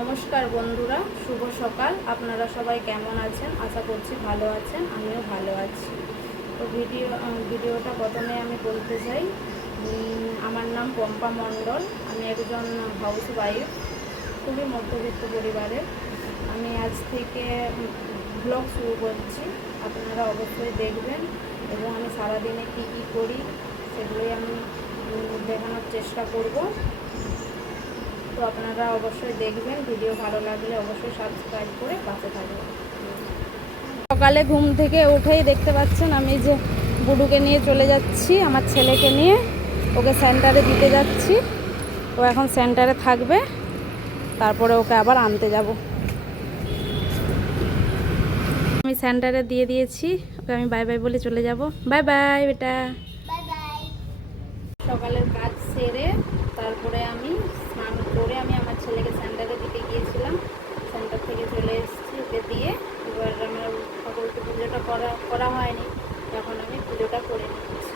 নমস্কার বন্ধুরা, শুভ সকাল। আপনারা সবাই কেমন আছেন? আশা করছি ভালো আছেন, আমিও ভালো আছি। তো ভিডিওটা প্রথমে আমি বলতে চাই, আমার নাম পম্পা মণ্ডল। আমি একজন হাউস ওয়াইফ, খুবই মধ্যবিত্ত পরিবারের। আমি আজ থেকে ব্লগ শুরু করছি, আপনারা অবশ্যই দেখবেন এবং আমি সারাদিনে কী কী করি সেগুলোই আমি দেখানোর চেষ্টা করব। তো আপনারা অবশ্যই দেখবেন, ভিডিও ভালো লাগলে অবশ্যই সাবস্ক্রাইব করে পাশে থাকবেন। সকালে ঘুম থেকে উঠেই দেখতে পাচ্ছেন আমি যে বুডুকে নিয়ে চলে যাচ্ছি, আমার ছেলেকে নিয়ে ওকে সেন্টারে দিতে যাচ্ছি। ও এখন সেন্টারে থাকবে, তারপরে ওকে আবার আনতে যাব। আমি সেন্টারে দিয়ে দিয়েছি, ওকে আমি বাই বাই বলে চলে যাব। বাই বাই বেটা। সকালের কাজ সেরে তারপরে আমি স্নান করে আমি আমার ছেলেকে সেন্টারে দিতে গিয়েছিলাম। সেন্টার থেকে চলে এসেছি, ওকে দিয়ে এবার আমার ঠাকুরকে পুজোটা করা হয়নি, এখন আমি পুজোটা করে নিচ্ছি।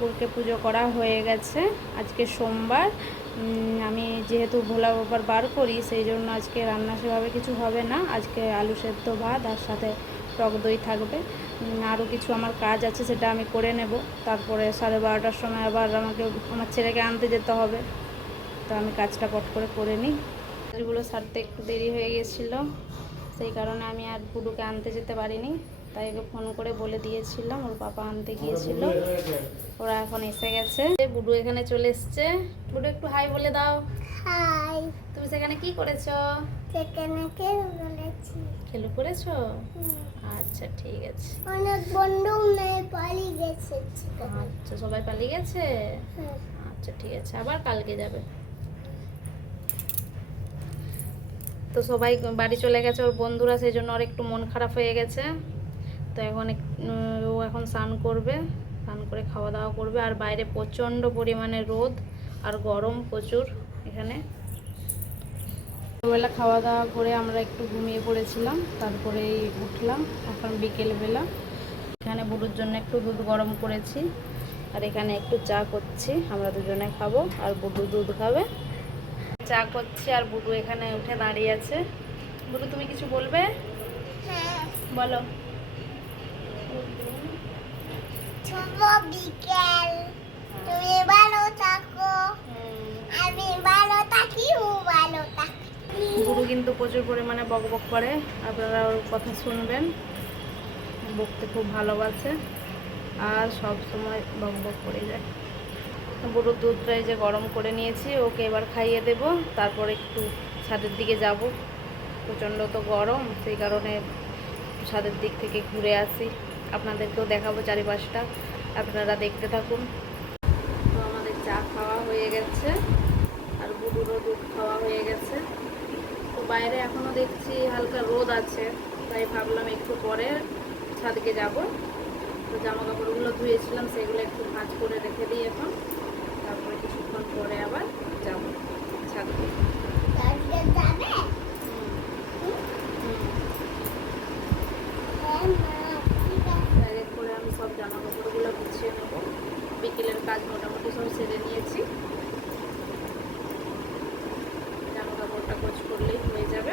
ঠাকুরকে পুজো করা হয়ে গেছে। আজকে সোমবার, আমি যেহেতু ভোলা বাবার বার করি, সেই জন্য আজকে রান্না সেভাবে কিছু হবে না। আজকে আলু সেদ্ধ ভাত আর সাথে টক দই থাকবে। আরও কিছু আমার কাজ আছে, সেটা আমি করে নেব। তারপরে 12:30টার সময় আবার আমাকে আমার ছেলেকে আনতে যেতে হবে, তো আমি কাজটা পট করে নিই। কাজগুলো সারতে একটু দেরি হয়ে গেছিলো, সেই কারণে আমি আর বুডুকে আনতে যেতে পারিনি। তাই ওকে ফোন করে বলে দিয়েছিলাম, ওর পাপা আনতে গিয়েছিল। ওরা এখন এসে গেছে। বুডু এখানে চলে এসছে। বুডু একটু হাই বলে দাও। হাই। তুমি সেখানে কি করেছো? সেখানে খেলু করেছো? আচ্ছা ঠিক আছে। অনেক বন্ধু পালিয়ে গেছে। আচ্ছা, সবাই পালিয়ে গেছে? আচ্ছা ঠিক আছে, আবার কালকে যাবে। তো সবাই বাড়ি চলে গেছে, ওর বন্ধুরা, সেই জন্য ওর একটু মন খারাপ হয়ে গেছে। তো ও এখন স্নান করবে, স্নান করে খাওয়া দাওয়া করবে। আর বাইরে প্রচণ্ড পরিমাণে রোদ আর গরম প্রচুর এখানে। সকালবেলা খাওয়া দাওয়া করে আমরা একটু ঘুমিয়ে পড়েছিলাম, তারপরেই উঠলাম এখন বিকেলবেলা। এখানে বুডুর জন্য একটু দুধ গরম করেছি, আর এখানে একটু চা করছি, আমরা দুজনে খাবো আর বুডু দুধ খাবে। চা করছি আর বুডু এখানে উঠে দাঁড়িয়ে আছে। বুডু, তুমি কিছু বলবে? হ্যাঁ বলো। বিকেল, তুমি ভালো থাকো, আমি ভালো থাকি, ও ভালো থাকি। বুড়ো কিন্তু প্রচুর পরিমাণে বকবক করে, আপনারা ওর কথা শুনবেন। বকতে খুব ভালোবাসে আর সব সময় বকবক করে যায়। বুড়োর দুধটা এই যে গরম করে নিয়েছি, ওকে এবার খাইয়ে দেব। তারপর একটু ছাদের দিকে যাব, প্রচণ্ড তো গরম, সেই কারণে ছাদের দিক থেকে ঘুরে আসি। আপনাদেরকেও দেখাবো চারিপাশটা, আপনারা দেখতে থাকুন। তো আমাদের চা খাওয়া হয়ে গেছে আর বুডুরও দুধ খাওয়া হয়ে গেছে। তো বাইরে এখনও দেখছি হালকা রোদ আছে, তাই ভাবলাম একটু পরে ছাদকে যাব। তো জামা কাপড়গুলো ধুয়েছিলাম, সেগুলো একটু ভাঁজ করে রেখে দিই এখন, তারপরে কিছুক্ষণ পরে আবার যাব ছাদে। থাকবে। এক এক করে আমি সব জামা কাপড়গুলো গুছিয়ে নেবো। বিকেলের কাজ মোটামুটি সব সেরে নিয়েছি, জামা কাপড়টা গোছ করলেই হয়ে যাবে।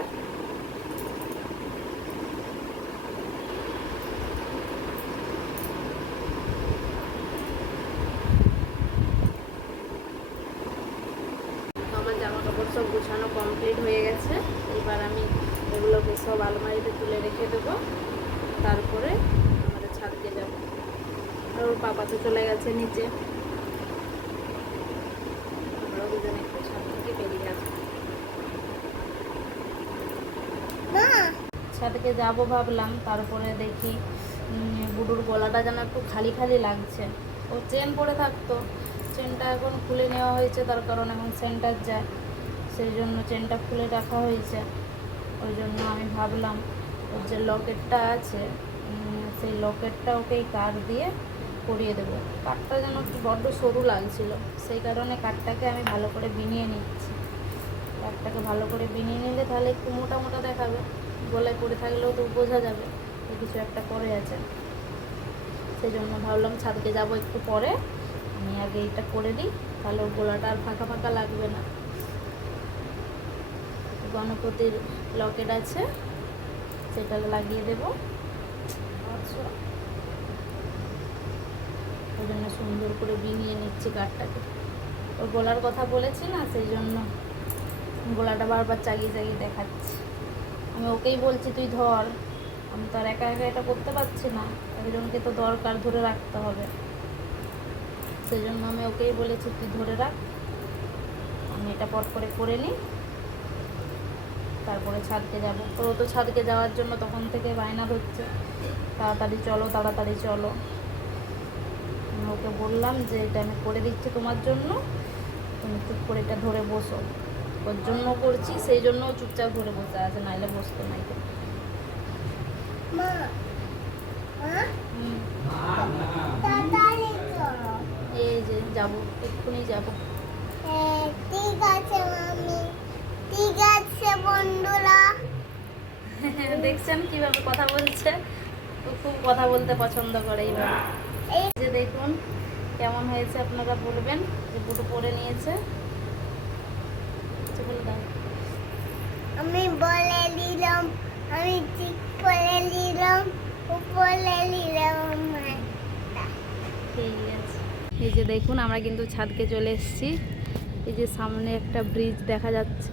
আমার জামা কাপড় সব গুছানো কমপ্লিট হয়ে গেছে। এবার আমি এগুলোকে সব আলমারিতে তুলে রেখে দেবো, তারপরে আমাদের ছাদকে যাব। আর ওর পাপা তো চলে গেছে নিচে, আমরা দুজনে একটু ছাদ থেকে বেরিয়ে আসবো। ছাদকে যাবো ভাবলাম, তারপরে দেখি বুডুর গলাটা যেন একটু খালি খালি লাগছে। ও চেন পরে থাকতো, চেনটা এখন খুলে নেওয়া হয়েছে, তার কারণ এখন সেন্টার যায়, সেই জন্য চেনটা খুলে রাখা হয়েছে। ওই জন্য আমি ভাবলাম ওর যে লকেটটা আছে, সেই লকেটটা ওকে এই কাঠ দিয়ে পরিয়ে দেবো। কাঠটা যেন একটু বড্ড সরু লাগছিল, সেই কারণে কাঠটাকে আমি ভালো করে বিনিয়ে নিচ্ছি। কাঠটাকে ভালো করে বিনিয়ে নিলে তাহলে একটু মোটা মোটা দেখাবে, গলায় পরে থাকলেও তো বোঝা যাবে যে কিছু একটা পরে আছে। সেই জন্য ভাবলাম ছাদকে যাব একটু পরে, আমি আগে এইটা করে দিই, তাহলে ওর গলাটা আর ফাঁকা ফাঁকা লাগবে না। গণপতির লকেট আছে, সেটা লাগিয়ে দেব। আচ্ছা, ওই জন্য সুন্দর করে বিনিয়ে নিচ্ছি কাঠটাকে। ওর গলার কথা বলেছি না, সেই জন্য গলাটা বারবার চাগিয়ে চাগিয়ে দেখাচ্ছি। আমি ওকেই বলছি তুই ধর, আমি তো আর একা একা এটা করতে পারছি না, একজনকে তো দরকার, ধরে রাখতে হবে। সেই জন্য আমি ওকেই বলেছি তুই ধরে রাখ, আমি এটা পট করে নিই, তারপরে ছাদকে যাব। তো ও তো ছাদকে যাওয়ার জন্য তখন থেকে বায়না ধরছে, তাড়াতাড়ি চলো তাড়াতাড়ি চলো। আমি ওকে বললাম যে এটা আমি করে দিচ্ছি তোমার জন্য, তুমি চুপ করে এটা ধরে বসো। ওর জন্য করছি, সেই জন্য চুপচাপ ধরে বসে আছে, নাইলে বসতো না। এই যে যাবো, এক্ষুনি যাবো। ঠিক আছে মামি, ঠিক আছে বন্ধুরা। দেখছেন কিভাবে কথা বলছে, ও খুব কথা বলতে পছন্দ করে এইভাবে। এই যে দেখুন কেমন হয়েছে, আপনারা বলবেন। যে বুটু পরে নিয়েছে, আমি বলে দিলাম, আমি ঠিক করে দিলাম, বলে দিলাম। ঠিক আছে, এই যে দেখুন আমরা কিন্তু ছাদকে চলে এসেছি। এই যে সামনে একটা ব্রিজ দেখা যাচ্ছে,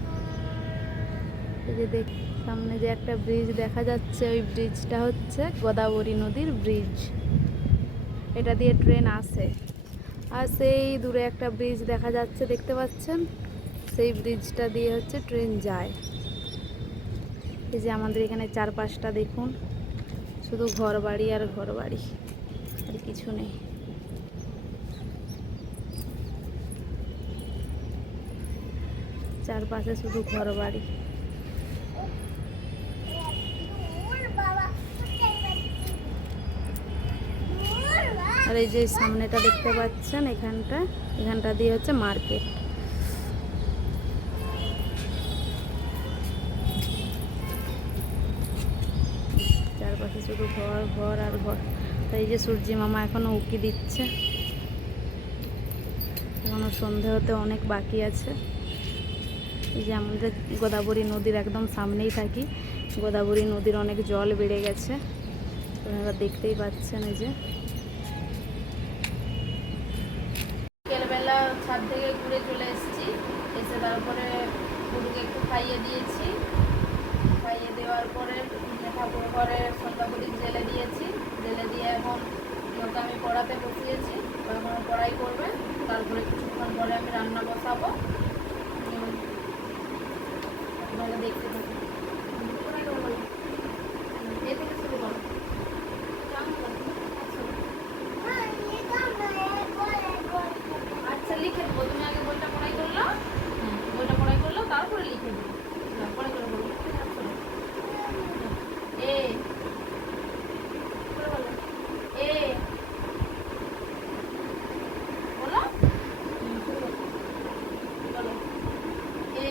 এই যে সামনে যে একটা ব্রিজ দেখা যাচ্ছে, ওই ব্রিজটা হচ্ছে গোদাবরী নদীর ব্রিজ। এটা দিয়ে ট্রেন আসে, আর সেই দূরে একটা ব্রিজ দেখা যাচ্ছে, দেখতে পাচ্ছেন, সেই ব্রিজটা দিয়ে হচ্ছে ট্রেন যায়। এই যে আমাদের এখানে চারপাশটা দেখুন, শুধু ঘর বাড়ি আর ঘর বাড়ি, আর কিছু নেই। চারপাশে শুধু ঘর বাড়ি। আর এই যে সামনেটা দেখতে পাচ্ছেন, এখানটা দিয়ে হচ্ছে মার্কেট। চারপাশে শুধু ঘর ঘর আর ঘর। এই যে সূর্যি মামা এখনো উকি দিচ্ছে, এখনো সন্ধে হতে অনেক বাকি আছে। এই যে আমাদের গোদাবরী নদীর একদম সামনেই থাকি, গোদাবরী নদীর অনেক জল বেড়ে গেছে, আপনারা দেখতেই পাচ্ছেন। এই যে বিকেলবেলা ছাদ থেকে ঘুরে চলে এসেছি, এসে তারপরে গরুকে একটু খাইয়ে দিয়েছি। খাইয়ে দেওয়ার পরে ঠাকুর ঘরে সন্ধ্যা প্রদীপ জেলে দিয়েছি, জেলে দিয়ে এখন ওকে আমি পড়াতে বসিয়েছি। এখন পড়াই করবে, তারপরে কিছুক্ষণ পরে আমি রান্না বসাবো। আপনারা দেখতে থাকুন। এ থেকে শুরু করো। আচ্ছা লিখে দেবো, তুমি আগে বইটা পড়াই করলো, বইটা পড়াই করলো, তারপরে লিখে দেবো। পড়ে করে বলো এ, এ বলো, বলো এ,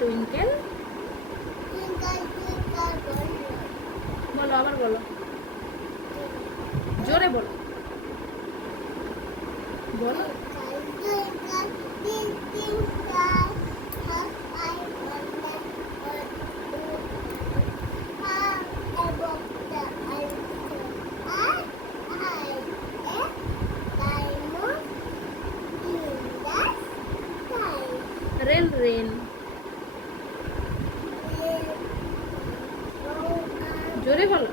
টুইঙ্কেল twinkle twinkle বলো, আবার বলো, জোরে বলো, বলো। twinkle twinkle star, how I wonder what how above the earth I a diamond in the sky. Rain rain, জোরে বলো।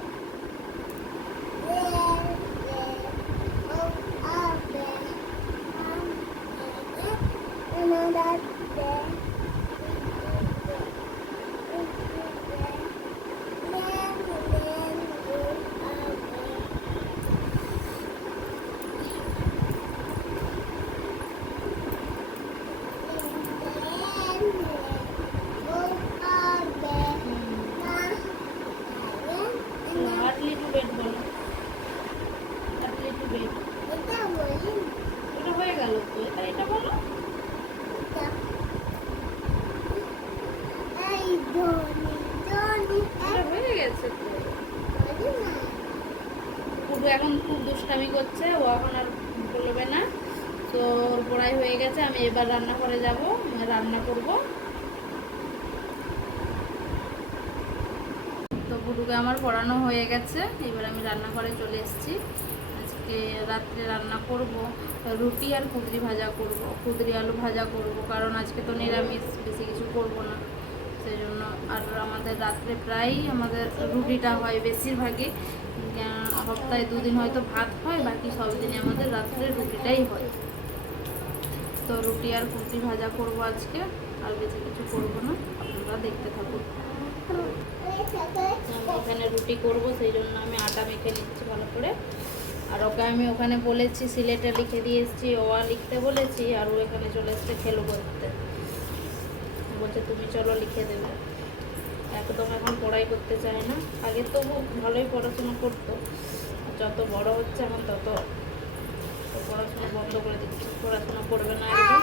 আর্লি টু বেড বলো, আর্লি টু বেড। এটা হয়ে গেল তো, এবার এটা বলো। এটা হয়ে গেছে তো। পুরো এখন খুব দুষ্টামি করছে, ও এখন আর বলবে না। তো ওর পড়াই হয়ে গেছে, আমি এবার রান্নাঘরে যাব, রান্না করব। তো পুটুকে আমার পড়ানো হয়ে গেছে, এবার আমি রান্নাঘরে চলে এসেছি। আজকে রাত্রে রান্না করব রুটি আর কুঁদরি ভাজা করব, কুঁদরি আলু ভাজা করব, কারণ আজকে তো নিরামিষ, বেশি কিছু করব না সেই জন্য। আর আমাদের রাত্রে প্রায়ই আমাদের রুটিটা হয় বেশিরভাগই, সপ্তাহে 2 দিন হয়তো ভাত হয়, বাকি সব দিনে আমাদের রাত্রে রুটিটাই হয়। তো রুটি আর কুঁদরি ভাজা করব আজকে, আর বেশি কিছু করব না, আপনারা দেখতে থাকুন। আমি এখানে রুটি করব, সেই জন্য আমি আটা মেখে নিচ্ছি ভালো করে। আর ওকে আমি ওখানে বলেছি, সিলেটে লিখে দিয়ে এসেছি, ওয়া লিখতে বলেছি, আর ও এখানে চলে এসছে খেলো করতে, বলছে তুমি চলো লিখে দেবে। একদম এখন পড়াই করতে চায় না, আগে তো ভালোই পড়াশোনা করতো, যত বড় হচ্ছে এখন তত পড়াশোনা বন্ধ করে দিচ্ছে, পড়াশোনা করবে না একদম।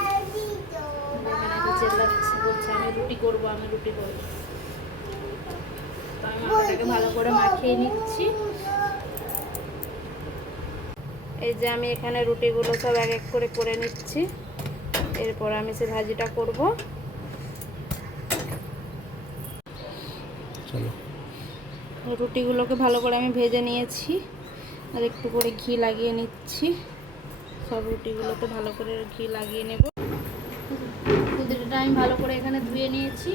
এখানে চেল্লাচ্ছে, বলছে আমি রুটি করবো, আমি রুটি করবো। তো আমি আটাটাকে ভালো করে মাখিয়ে নিচ্ছি। এই যে আমি এখানে রুটিগুলো সব এক এক করে করে নিচ্ছি, এরপর আমি সে ভাজিটা করব। চলো, রুটিগুলোকে ভালো করে আমি ভেজে নিয়েছি, আর একটু করে ঘি লাগিয়ে নিচ্ছি। সব রুটিগুলোতে ভালো করে ঘি লাগিয়ে নেব। কুঁদরিটা আমি ভালো করে এখানে ধুয়ে নিয়েছি,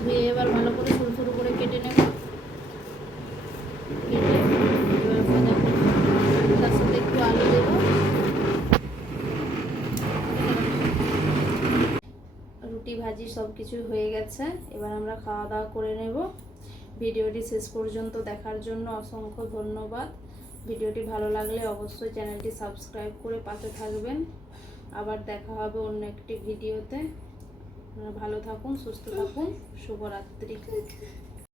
ধুয়ে এবার ভালো করে সরু সরু করে কেটে নেব। কেটে এবার ভাজা করব, তার সাথে একটু আলু দেবো। রুটি ভাজি সব কিছু হয়ে গেছে, এবার আমরা খাওয়া দাওয়া করে নেব। ভিডিওটি শেষ পর্যন্ত দেখার জন্য অসংখ্য ধন্যবাদ। ভিডিওটি ভালো লাগলে অবশ্যই চ্যানেলটি সাবস্ক্রাইব করে পাশে থাকবেন। আবার দেখা হবে অন্য একটি ভিডিওতে। আপনারা ভালো থাকুন, সুস্থ থাকুন, শুভরাত্রি।